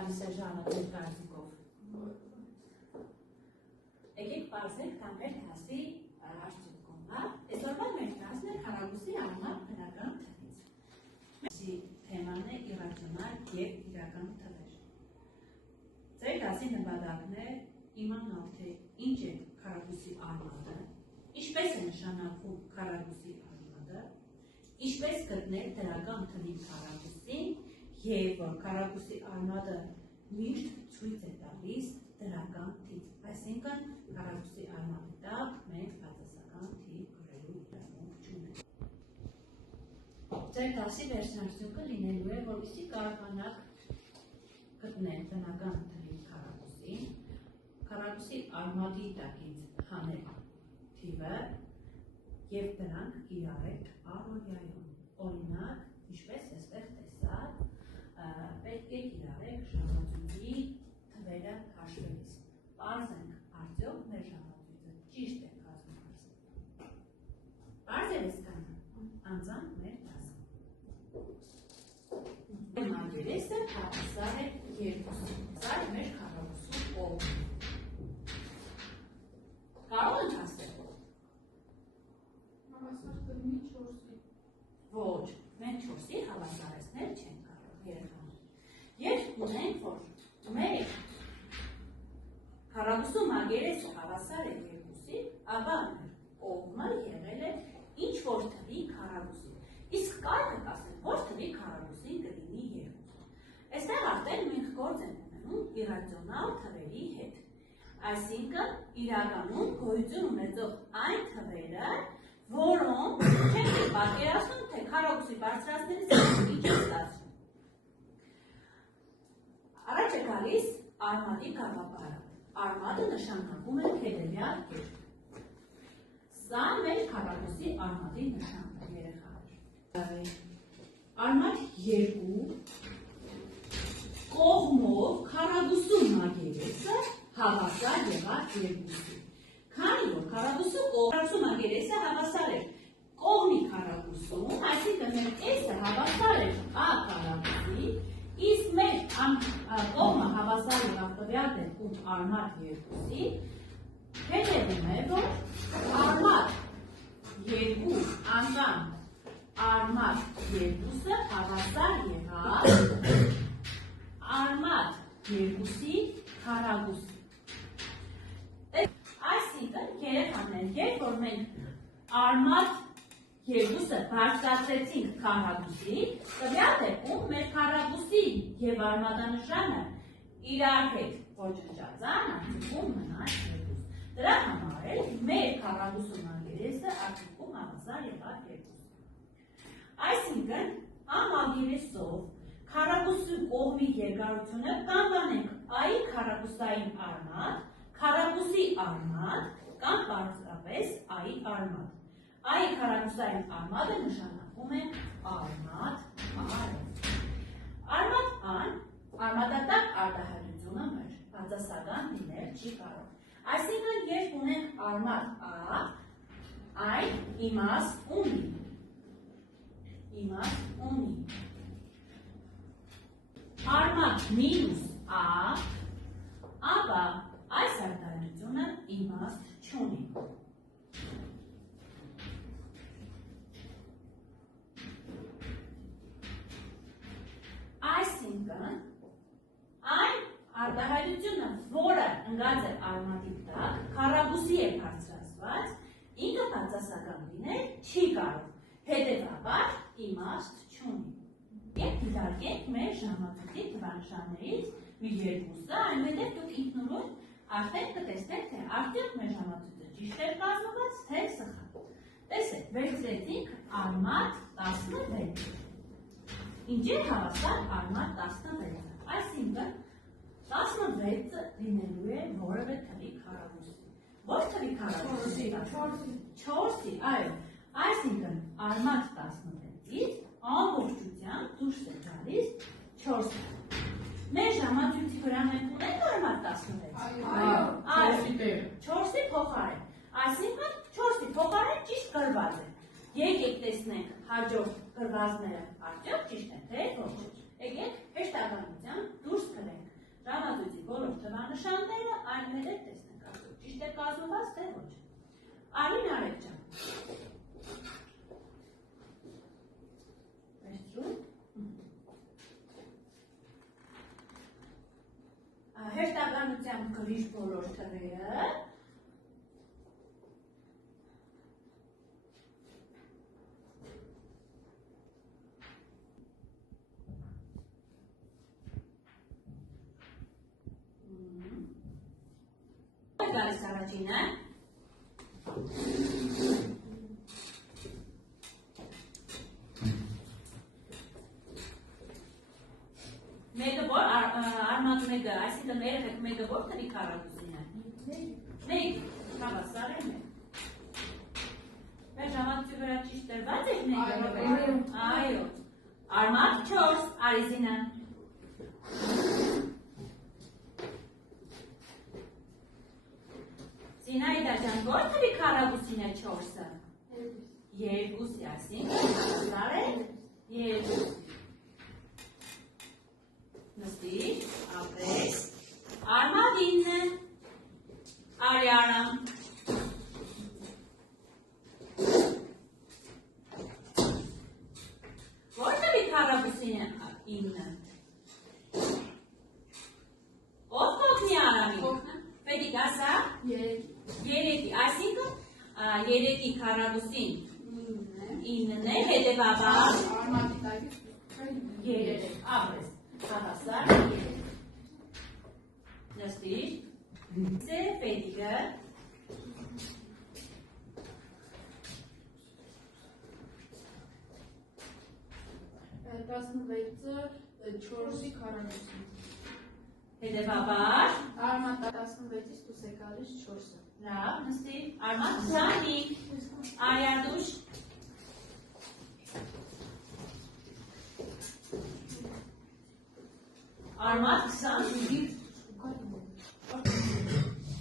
գալիս է ժամը ձեր կարծիքով։ Եկեք պարզենք, դա մեր դասի արդյունքում, հա։ Այսօրվա մեր դասն է քառակուսի արմատ բնական թվից։ Մեսի թեման է իրացիոնալ և իրական թվեր։ Ձեր դասի նպատակն է իմանալ, թե ինչ է քառակուսի արմատը, ինչպես է նշանակվում քառակուսի արմատը, ինչպես գտնել դրական թվի քառակուսին և որ քառակուսի արմատը միշտ ցույց է տալիս դրական թիվ, այսինքն քառակուսի արմատի տակ մենք բացասական թիվ գրելու իրավունք չունենք։ Ձեր դասի վերջնարդյունքը լինելու է, որպեսզի կարողանաք գտնել բնական թվի քառակուսին, քառակուսի արմատի տակից հանել թիվը և դրանք կիրառել առօրյայում։ Օրինակ, ինչպես այստեղ տեսաք, պետք է կիրառեք ժամացույցի թվերը հաշվելիս։ Պարզենք, արդյոք մեր ժամացույցը ճիշտ է կազմակերպվել։ Պարզ է հասկանա, անձամբ մեր դասը։ Մակերեսը հավասար է 2-ի, սա է մեր քառակուսու կողմը։ Կարող ենք ասել։ Հավասար կլինի 4-ի։ Ոչ, մենք 4-ի հավասարեցնել չենք կարող երեխաներ։ Երբ ունենք, որ մեր քառակուսու մակերեսը հավասար է 2-ի, ապա մեր կողմը եղել է ինչ-որ թվի քառակուսի։ Իսկ կարող ենք ասել, որ թվի քառակուսին կլինի 2։ Այստեղ արդեն մենք գործ ենք ունենում իրացիոնալ թվերի հետ։ Այսինքն իրականում գոյություն ունեցող այն թվերը, որոնք չենք պատկերացնում, թե քառակուսի բարձրացնելիս ինչ է ստացվում։ Առաջ է գալիս արմատի գաղափարը։ Արմատը նշանակում է հետևյալ կերպ։ Սա մեր քառակուսի արմատի նշանն է, երեխաներ։ Արմատ 2 կողմով քառակուսու մակերեսը հավասար եղավ 2-ի։ Քանի որ քառակուսու մակերեսը հավասար էր կողմի քառակուսուն, այսինքն մեր S-ը հավասար էր A քառակուսի, իսկ մեր կողմը հավասար եղավ տվյալ դեպքում արմատ 2-ի, հետևում է, որ արմատ 2 անգամ արմատ 2-ը հավասար եղավ արմատ 2-ի քառակուսի։ Այսինքն, երեխաներ, երբ որ մենք արմատ 2-ը բարձրացրեցինք քառակուսի, տվյալ դեպքում մեր քառակուսի և արմատանշանը իրար հետ ոչնչացան, արդյունքում մնաց 2։ Դրա համար էլ մեր քառակուսու մակերեսը արդյունքում հավասար եղավ 2։ Այսինքն, ամակերեսով քառակուսու կողմի երկարությունը կանվանենք I քառակուսային արմատ, քառակուսի արմատ կամ բարձրապես I արմատ։ I քառակուսային արմատը նշանակում է արմատ R։ Արմատ R, արմատատակ արտահայտությունը մեր բացասական լինել չի կարող։ Այսինքն, երբ ունենք արմատ A, այն իմաստ ունի։ Արմատ մինուս A, ապա այս արտահայտությունը իմաստ չունի։ Այսինքն, այն արտահայտությունը, որը ընկած է արմատի տակ, քառակուսի է բարձրացված, ինքը բացասական լինել չի կարող, հետևաբար իմաստ չունի։ Եվ դիտարկենք մեր ժամացույցի թվանշաններից մի երկուսը, այնուհետև դուք ինքնուրույն արդեն կտեսնեք, թե արդյոք մեր ժամացույցը ճիշտ է կազմված, թե սխալ։ Տեսեք, վերցրեցինք արմատ 16։ Ինչ է հավասար արմատ 16-ը։ Այսինքն 16-ը լինելու է որևէ թվի քառակուսի։ Ոչ թվի քառակուսի, 4-ի, այո։ Այսինքն արմատ 16-ից ամբողջությամբ դուրս է գալիս 4-ը։ Մեր ժամացույցի վրա մենք ունենք արմատ 16։ Այո, 4-ի փոխարեն։ Այսինքն 4-ի փոխարեն ճիշտ գրված է։ Եկեք տեսնենք հաջորդ գրվածները արդյոք ճիշտ են, թե ոչ։ Եկեք հեշտականությամբ դուրս գրենք նշանները այն մեր հետ տեսնենք, ճիշտ է կազմված, թե ոչ։ Արին Արեգ ջան։ Հեշտականությամբ գրիշ բոլոր թվերը։ Գալիս առաջինը։ Մեկը որ արմատ մեկը, այսինքն երեք մեկը որ թվի քառակուսին է։ Մեկ, հավասար է մեկ։ Մեր ժամանցի վրա ճիշտ տրված է մեկը։ Այո։ Արմատ 4, Արիզինա։ Զինայդա ջան, որ թվի քառակուսին է 4-ը։ 2-ի, այսինքն հավասար է 2։ Նստիր, ապրես, արմատ 9, Արիարամ։ Որ թվի քառակուսին է 9։ Ով կողմի Արամին։ Պետք ասա 3-ի, այսինքն 3-ի քառակուսին 9-ն է, հետևաբար 3, ապրես, հավասար 3։ Նստիր, սե պետիկը 4-ի քառակուսին։ Հետևաբար Արմատ 16-ից դուրս է գալիս 4-ը։ լավ, նստիր, արմատ 25, Արիադուշ Արմատ 25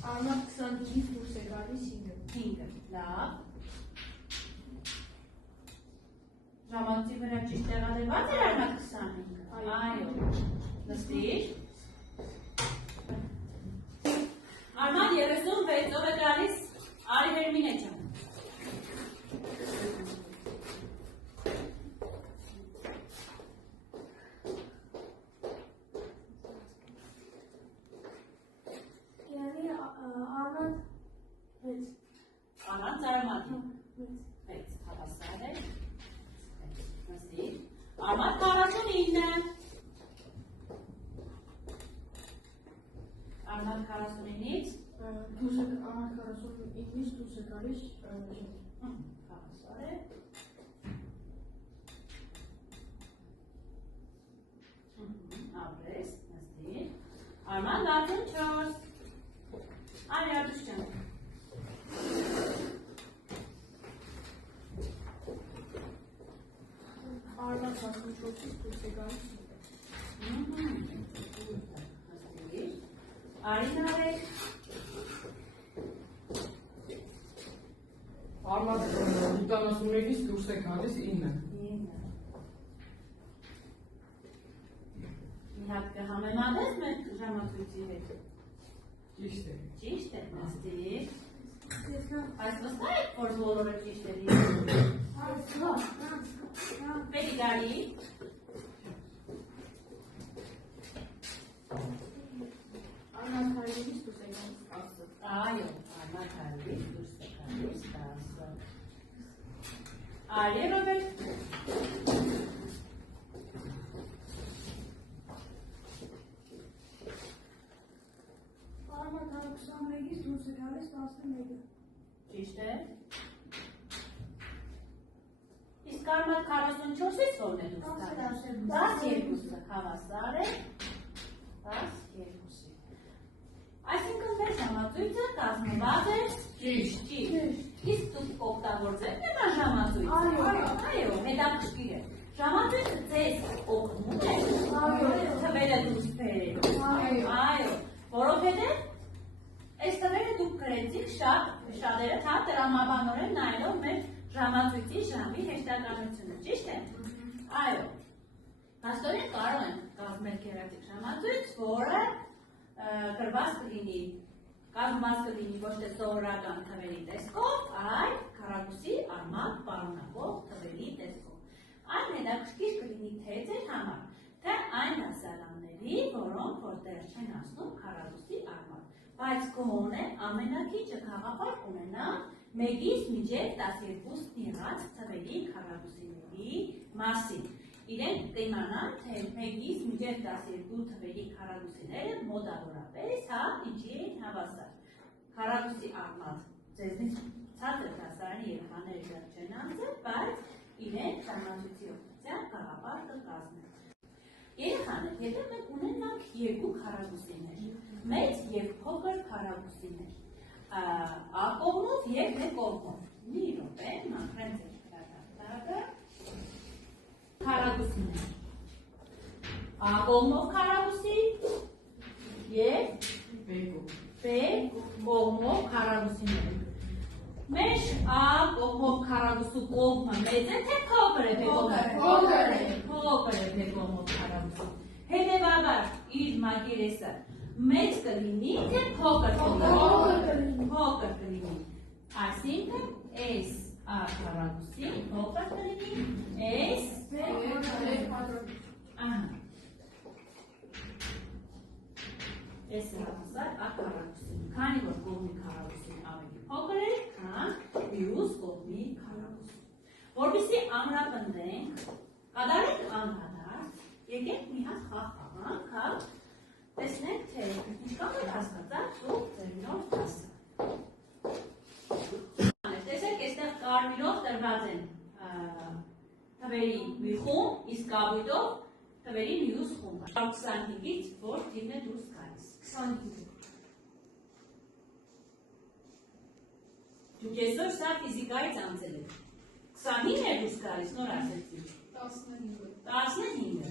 Արմատ 25-ից դուրս է գալիս 5, լավ Ժամանցի վրա ճիշտ տեղադրված էր արմատ 25, այո, նստիր Արմատ 36, ով է գալիս Արի Հերմինե ջան Առանց արմատի 6, հավասար է Նստիր Արմատ 49 Արմատ 49-ից Արմատ 49-ից դուրս է գալիս 7։ Հավասար է Ապրես, նստիր Արմատ 64 Արիադուշ ջան Արմատ 64-ից դուրս է գալիս 5 Արին Արեգ Արմատ 71-ից դուրս է գալիս 9։ Մի հատ կհամեմատես մեր ժամացույցի հետ։ Ճիշտ է։ Ճիշտ է, նստիր։ Այս վստահ եք, որ բոլորը ճիշտ է։ Պետք գալի։ Արմատ 40-ից դուրս է գալիս 10։ Այո, արմատ 40-ից դուրս է գալիս 10։ Արի Ռոբերտ։ Արմատ 21-ից դուրս է գալիս 11։ Ճիշտ է։ Իսկ արմատ 44-ից ո՞րն է դուրս գալիս։ 12-ը հավասար է 12-ի։ Այսինքն մեր ժամացույցը կազմված է ճիշտ։ Իսկ դուք օգտագործեք նման ժամացույց։ Այո, հետաքրքիր է։ Ժամացույցը ձեզ օգնում է թվերը դուրս բերելու։ Այո, որովհետև այս թվերը դուք գրեցիք շատերը թա տրամաբանորեն նայելով մեր ժամացույցի ժամի հեշտականությունը, ճիշտ է։ Այո։ Հաստորեն կարող են կազմել գերատիկ ժամացույց, որը գրված կլինի, կազմված կլինի ոչ թե սովորական թվերի տեսքով, այլ քառակուսի արմատ պարունակող թվերի տեսքով։ Այն հետաքրքիր կլինի թե ձեր համար, թե այն դասարանների, որոնք որտեղ չեն ասում քառակուսի արմատ, բայց գոնե ամենակիչը գաղափար ունենան 1-ից մինչև 12 եղած թվերի քառակուսիների մասին։ Իրենք կիմանան, թե 1-ից մինչև 12 թվերի քառակուսիները մոտավորապես ինչի են հավասար։ Քառակուսի արմատ ձեզնից ցածր դասարանի երեխաները չեն անձը, բայց իրենք ճանաչույցի օգնությամբ գաղափար կկազմեն։ Երեխաներ, եթե մենք ունենանք երկու քառակուսիներ, մեծ և փոքր քառակուսիներ, A կողմով և B կողմով, մի րոպե, մաքրեմ ձեր գրադարտակը, քառակուսիներ, A կողմով քառակուսի և B կողմով քառակուսիներ։ Մեր A կողմով քառակուսու կողմը մեծ է, թե փոքր է B կողմով։ Փոքր է B կողմով քառակուսու։ Հետևաբար իր մակերեսը մեծ կլինի, թե փոքր կլինի։ Այսինքն S A քառակուսի փոքր կլինի S S-ը հավասար A քառակուսին, քանի որ կողմի քառակուսին ավելի փոքր է, քան մյուս կողմի քառակուսին։ Որպեսզի ամրապնդենք, կատարենք անդադարձ, եկեք մի հատ խաղ խաղանք, հա, տեսնենք, թե ինչքան եք հասկացած ու ձեր նոր դասը։ Տեսեք, այստեղ կարմիրով տրված են թվերի մի խումբ, իսկ կապույտով թվերի մյուս խումբը։ 25-ից որ թիվն է դուրս գալիս։ 25։ Դուք այսօր սա ֆիզիկայից անցել եք։ 25 է դուրս գալիս, նոր ասեցի։ 15։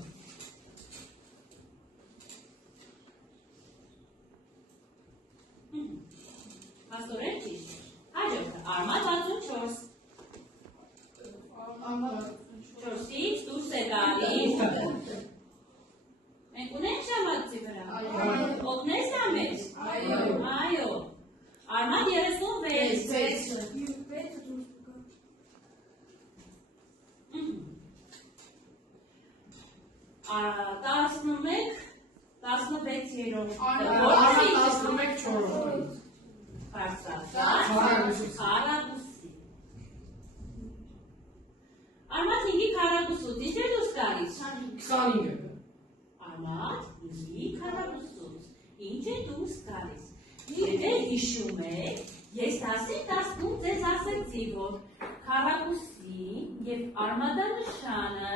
Հաստորեն ճիշտ։ Հաջորդը արմատ 64։ 4-ից դուրս է գալիս։ Մենք ունենք ժամացի վրա։ Օգնես նա մեզ։ Այո։ Արմատ 36։ 16-րդ։ 11-4։ Քառակուսի։ Արմատ 5-ի քառակուսուց ինչ է դուրս գալիս։ 25։ Արմատ 5-ի քառակուսուց ինչ է դուրս գալիս։ Եթե հիշում եք, ես 10-ում ձեզ ասեցի, որ քառակուսի և արմատանշանը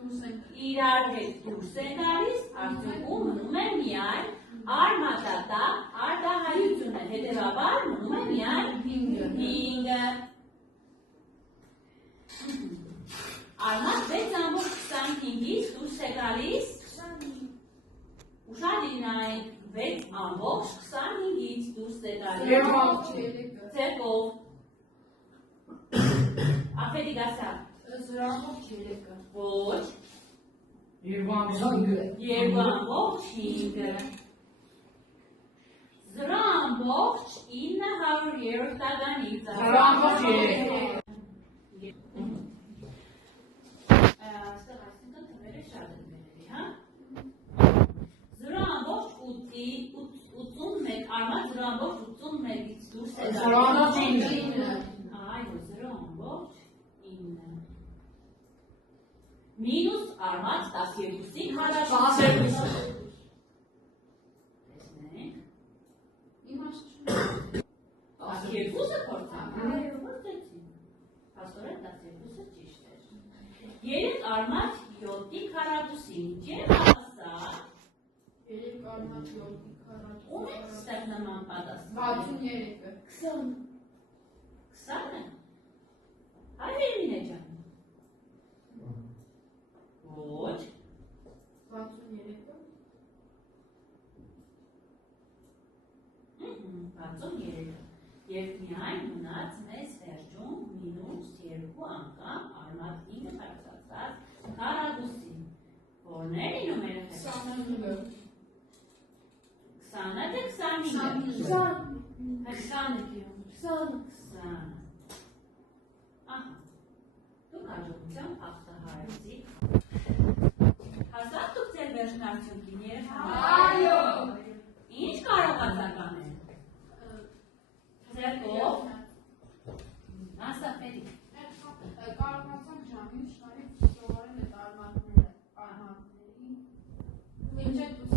իրար հետ դուրս է գալիս, արդյունքում մնում է միայն արմատատա արտահայտությունը, հետևաբար մնում է միայն 5-ը։ Արմատ 6,25-ից դուրս է գալիս, ուշադիր նայեք, 6,25-ից դուրս է գալիս, ձերքով, ափետի գասա, ոչ, 2,5։ 2,5-ը, 0,900-ից, 0,3։ Այստեղ այսինքն թվերը շատ են վերելի, հա? 0,81, արմատ 0,81-ից դուրս է գալիս։ 0,9։ Այո, 0,9։ Մինուս արմատ 12-ի քառակուսի։ Տեսնենք։ 12-ը փորձանք։ Փորձեցինք։ Փաստորեն 12-ը ճիշտ էր։ 3 արմատ 7-ի քառակուսին չէ՞ հավասար։ Ում է ստեղ նման պատասխան։ 63-ը։ 20-ը։ Հայ Երմինե ջան։ Ոչ։ 63-ը։ 63-ը։ Եվ միայն մնաց մեզ վերջում մինուս 2 անգամ արմատ 5-ը բարձրացած քառակուսին։ Որն է լինում երեխեք։ 29-ը։ 20-ը թե 25-ը։ 20-ը կիրում։ 20-ը։ Ահա, դուք հաջողությամբ հաղթահարեցիք։ Հաստատ դուք ձեր վերջնարդյունքին երեխաներ։ Այո։ Ինչ կարողացաք անել։ Ձերքով։ Աստապետի։ Կարողացանք ժամին շարից սովորել այդ արմատներին։ Մինչև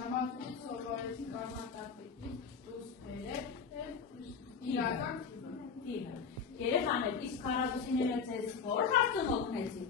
ժամանցից սովորեցինք արմատապետից դուրս բերել իրական թիվը։ Երեխաներ, իսկ քառակուսիները ձեզ որ հարցում օգնեցին։